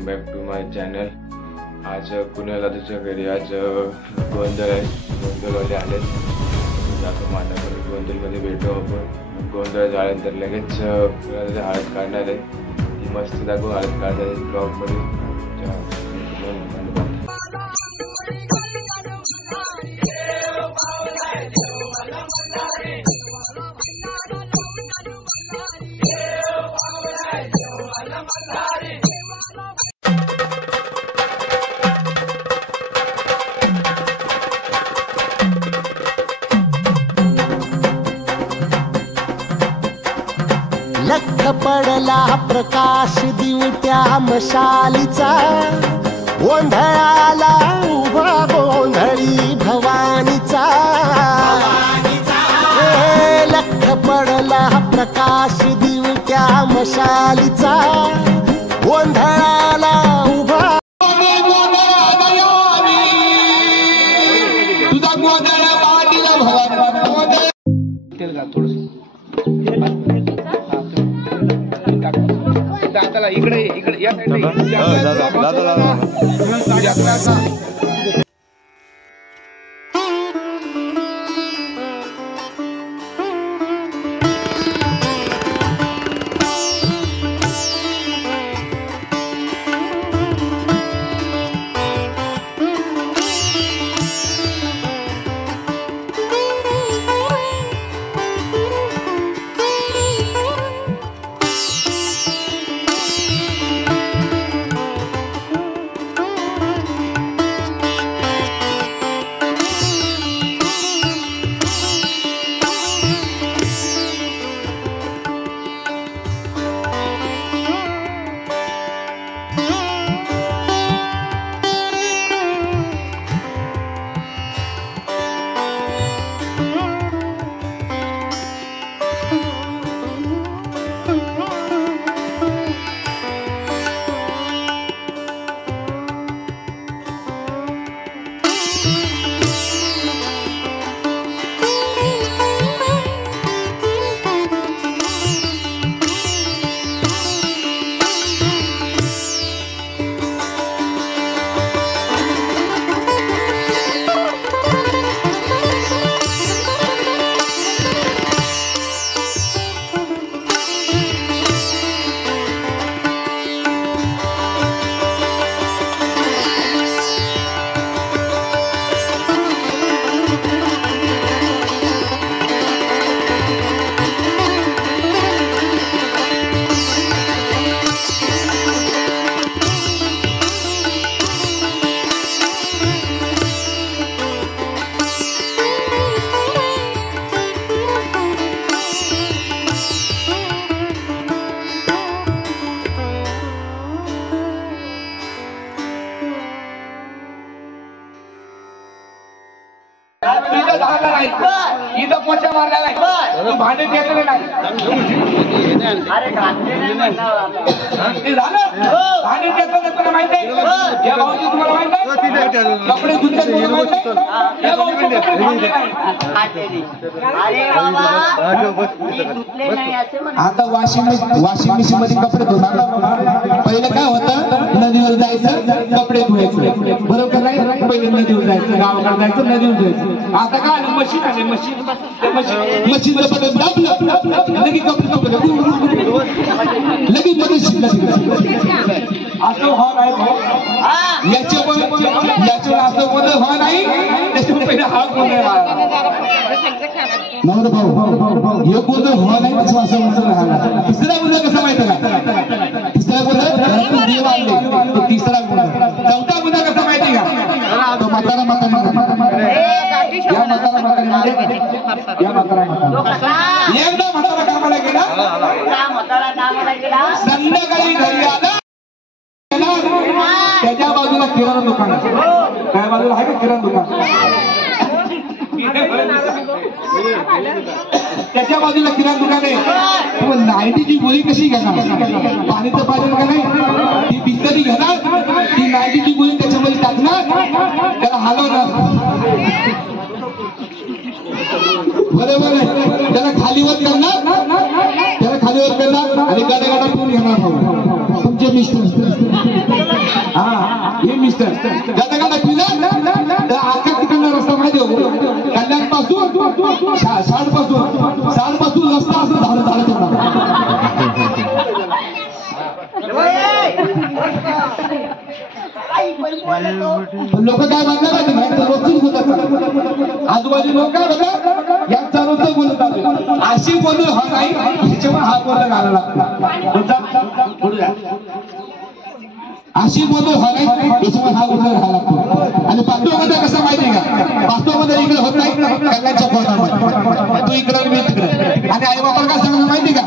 Welcome back to my channel. आज कुणाला तुझ्या घरी आज गोंधळ आहे, गोंधळवाले आलेत। जातो माझ्याकडे गोंधळमध्ये भेटू आपण। गोंधळ झाल्यानंतर लगेच कुणाला हळद काढणार आहे, ती मस्त दाखवू हळद काढणार आहे ब्लॉगमध्ये। लख पडला प्रकाश दिवट्या मशालीचा, गोंधळाला उभा गोंधळी भवानीचा। लख पडला प्रकाश दिवट्या मशालीचा, गोंधळाला उभा तुझा गोंधळ पाटीला भवानी तेल का थोडस इकडे इकडे या साईडला इथं पोचा मारलेला आहे, तू भांडे घेतले नाही। अरे ते झालं भांडे घेतलं तुला माहिती आहे? या भाऊजी तुम्हाला माहित आहे कपडे धुतले तुम्हाला माहित आहे? या भाऊजी कपडे धुतले नाही। अरे बाबा आता वॉशिंग मशीन मध्ये कपडे धुणार। पहिलं काय होतं, नदीवर जायचं कपडे धुवायचे, बरोबर नाही? पहिलं नदीवर जायचं, गावाकडे जायचं, नदीवर जायचं। आता काय मशीन आले, मशीन बटन दाबलं लगेच कपडे लगेच मध्ये असं व्हा नाही, याच्यावर असं मध्ये व्हा नाही, त्याच्यावर पहिला हा गोंधळ नवरा भाऊ हे गोंधळ व्हा नाही, त्याचं असं म्हणतो। तिसरा गोंधळ कसा माहिती का? तिसरा गोंधळ देव आणले, तिसरा गोंधळ। चौथा गोंधळ कसा माहिती का? म्हातारा एकदा म्हातारा कामाला गेला, संध्याकाळी घरी आला, त्याच्या बाजूला किराणा दुकान, त्या बाजूला आहे का किराणा दुकान? त्याच्या बाजूला किराणा दुकान आहे। नाईटीची गोळी कशी घेणार? पाणीचं पाजन का नाही, ती बिस्लरी घेणार, ती नाईटीची गोळी त्याच्यामध्ये टाकणार, त्याला हलवणार, बरोबर आहे? त्याला खालीवर करणार, त्याला खालीवर करणार आणि गाड्या गाड्या घेणार तुमचे मिस्टर सिस्टम गाता फिरलं तर आखा तिकडनं रस्ता माहिती हो कल्याण पासून साड पासून रस्ता असं झालं लोक काय म्हणतात रोजच बोलतात आजूबाजू लोक काय बघा यांचा रोजच बोलतात अशी बोलू हा नाही ह्याच्यामुळे हा बोलला घालायला लागतो अशी बोलू हा नाही त्याच्यामुळे हा बोलला घालायला लागतो आणि पाचव्यामध्ये कसं माहिती का पाचव्यामध्ये इकडे होत नाही कल्याणच्या कोर्टामध्ये तू इकडे मी तिकडे आणि आई बाबा काय सांगणार माहिती का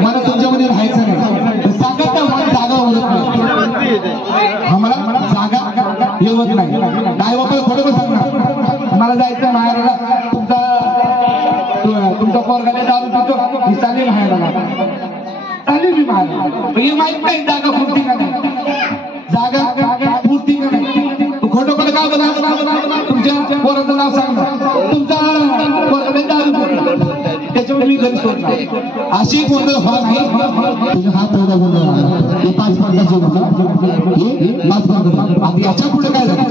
मला तुमच्यामध्ये राहायचं नाही सांगा तर मला जागा बोलत नाही आम्हाला जागा येवत नाही आई बाबा थोडं पण सांगणार मला जायचं माहेराला तुमचा पोरगाने दारू पितो ही चालेल माहेराला चालेल मी माहेराला हे माहित नाही जागा पुरती का नाही जागा पुरती का नाही तू खोटं खोटं काय बघा तुमच्या पोराचं नाव सांगणार तुमचा पोरगाने दारू पितो त्याच्यामुळे मी घरी सोडणार अशी गोंधळ व्हा नाही हा पहिला गोंधळ हे 5 पंधाचे गोंधळ हे 5 पंध आता याच्या पुढे काय झालं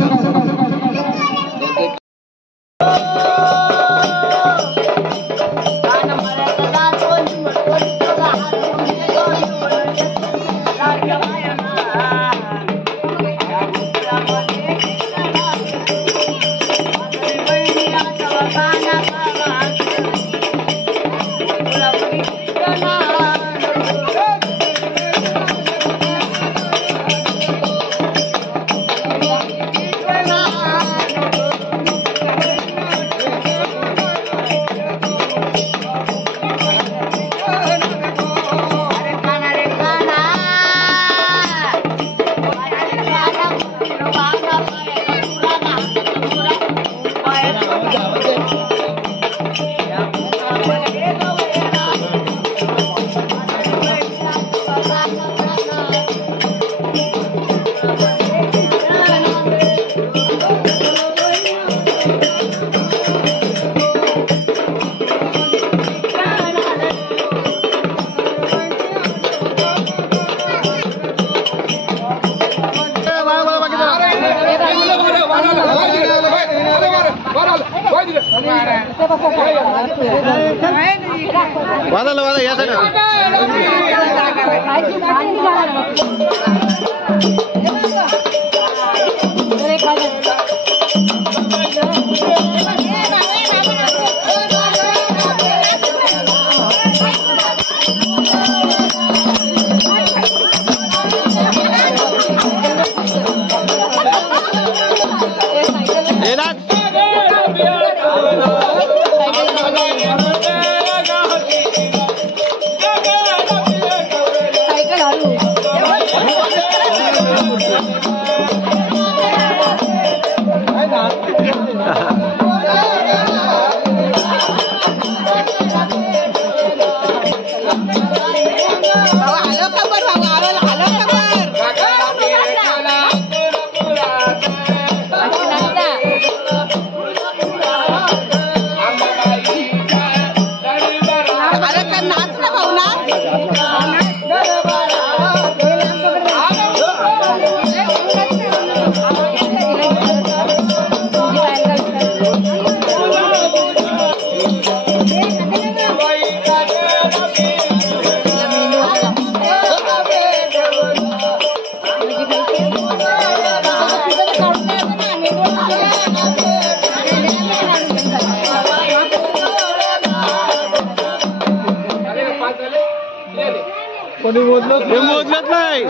मोजलत नाही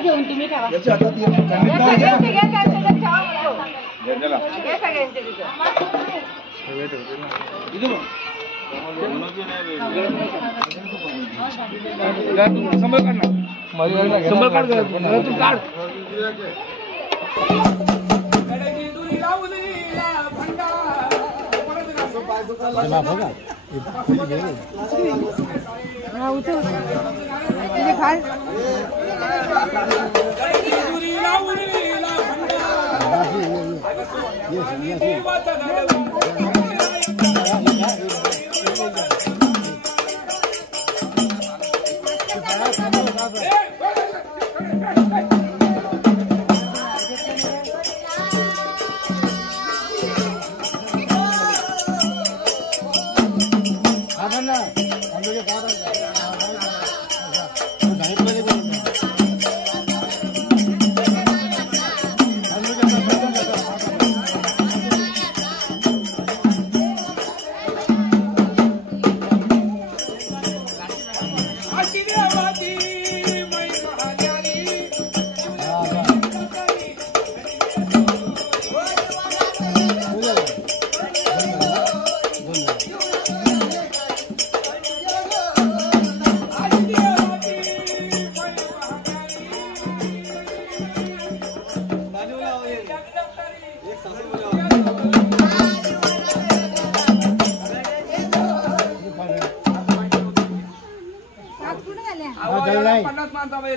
घेऊन तुम्ही ठेवा संभल काढ ना संभल काढ तू काढ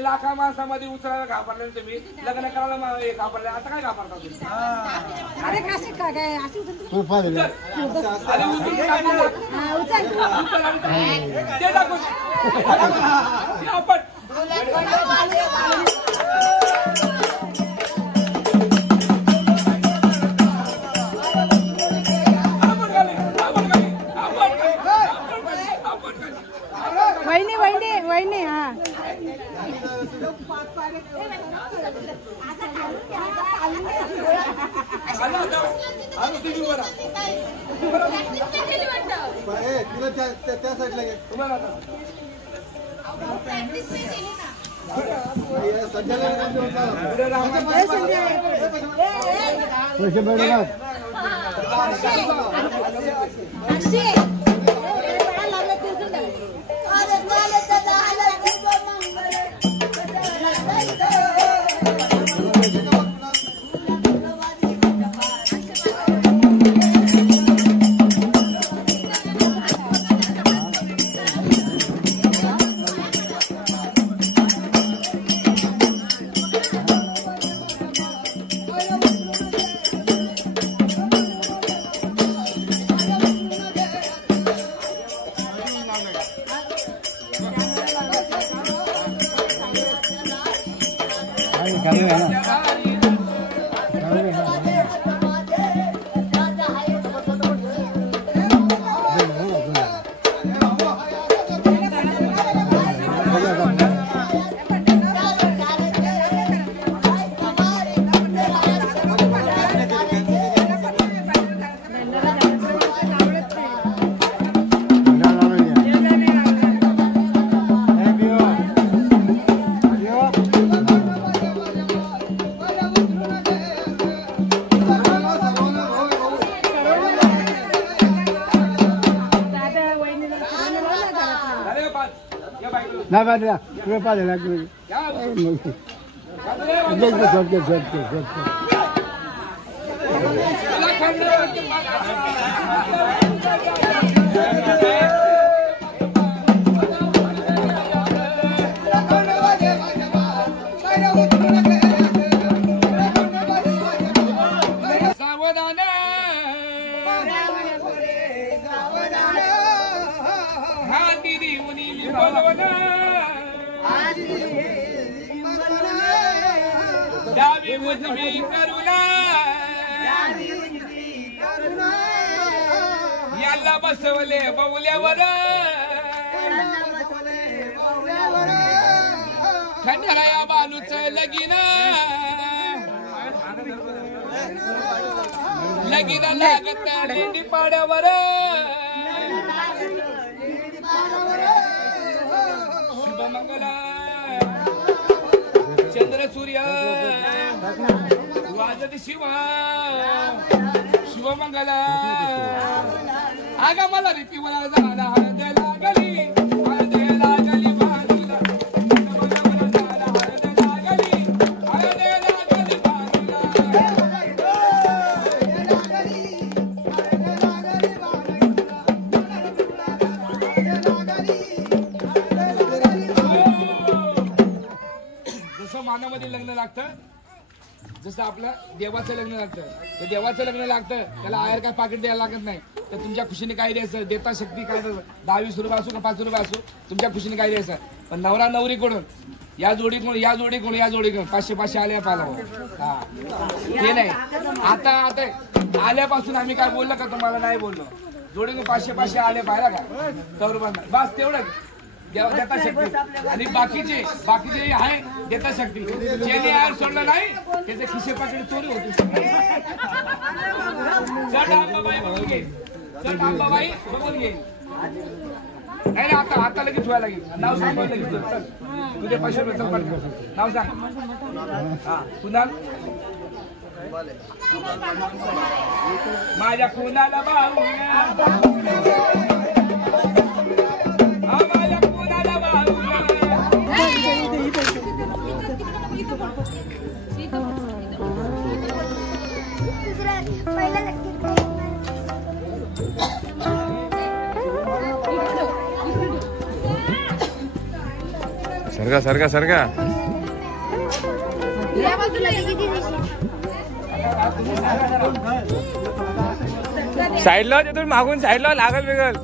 लाखा माणसामध्ये उचलायला घाबरले तुम्ही लग्न करायला घाबरले आता काय घाबरता तुम्ही अरे काय काय अशी वहिनी वहिनी वहिनी हा ना बाजला तुम्हें पा देना कि याला बसवले बवल्यावर खंडाळा बालूच लगीन लगीन लागत लेंडी पाड्यावर शुभमंगला चंद्र सूर्य वाजत शिवा शुभमंगला आगा मला रे पिवळा झाला हळद लागली हळद लागली बाजूला हळद लागली जसं मानामध्ये लग्न लागतं जसं आपलं देवाचं लग्न लागतं तर देवाचं लग्न लागतं त्याला आयर काय पाकिट द्यायला लागत नाही तर तुमच्या खुशीने काय द्यायचं देता शक्ती काय 10-20 रुपये असो का 5 रुपये असो तुमच्या खुशीने काय द्यायचं पण नवरा नवरीकडून या जोडीकडून 500 आल्या पाला हा हे नाही आता आल्यापासून आम्ही काय बोललो का तुम्हाला नाही बोललो जोडीने 500 आले पाहिला का तर बस तेवढंच देता शक्ती आणि बाकीचे आहे देता शक्ती ज्याने आयर सोडलं नाही त्याचे खिसे पाकिट चोरी होते चढ आंबाबाई बघून घे नाही आता लगेच ठेवायला लागेल नाव सांग लगेच चल तुझे 500 रुपये चल पाठव नाव सांग हा कुणाल माझ्या कुणाला भाऊ सरका साईडला तिथून मागून साईडला लागल बिगल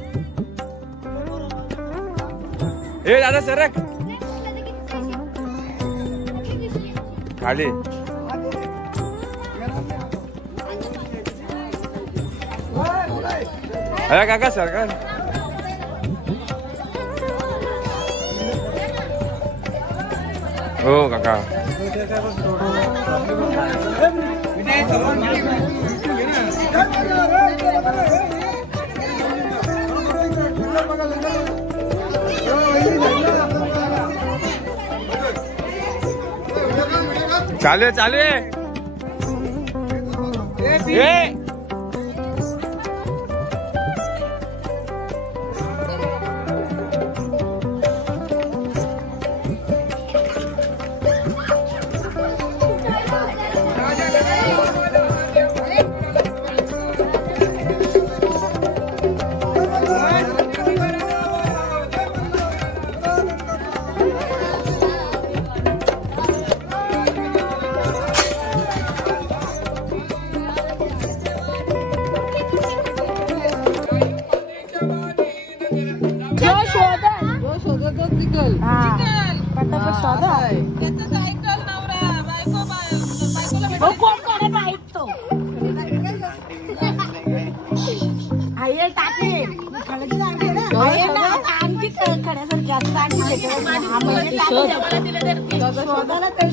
ए दादा सरक खाली अरे काका सरकार हो काका चालू आहे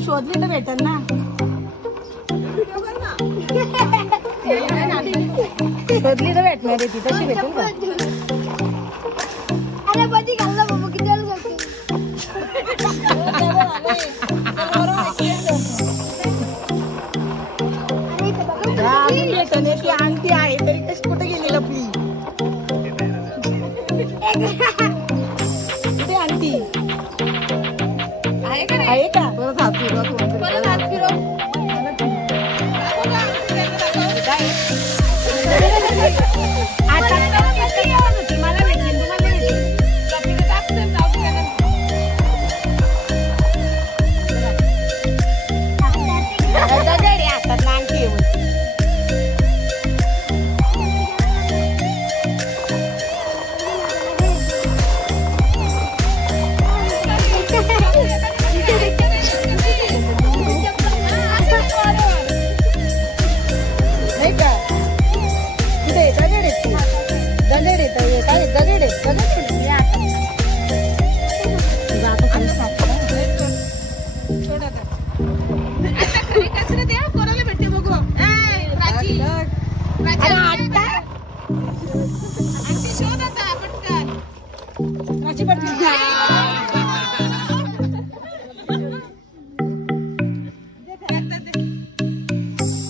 शोधली तर भेटल ना शोधली तर भेटणार ती तशी भेटेल का अरे बदी घालला बाबा किती वेळ सांगते ती आणती आहे तरी कशी कुठे गेली लपली कुठे आणती आहे का परत हात फिरव मला भेटेल तुम्हाला हातात नांटी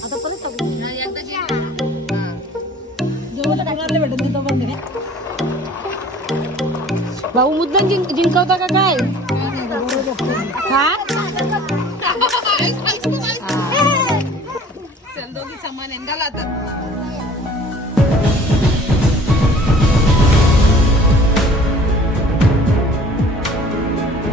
आता परत भाऊ मुद्दाम जिंकवता का काय हा चल दोघी समान आहे घाला आता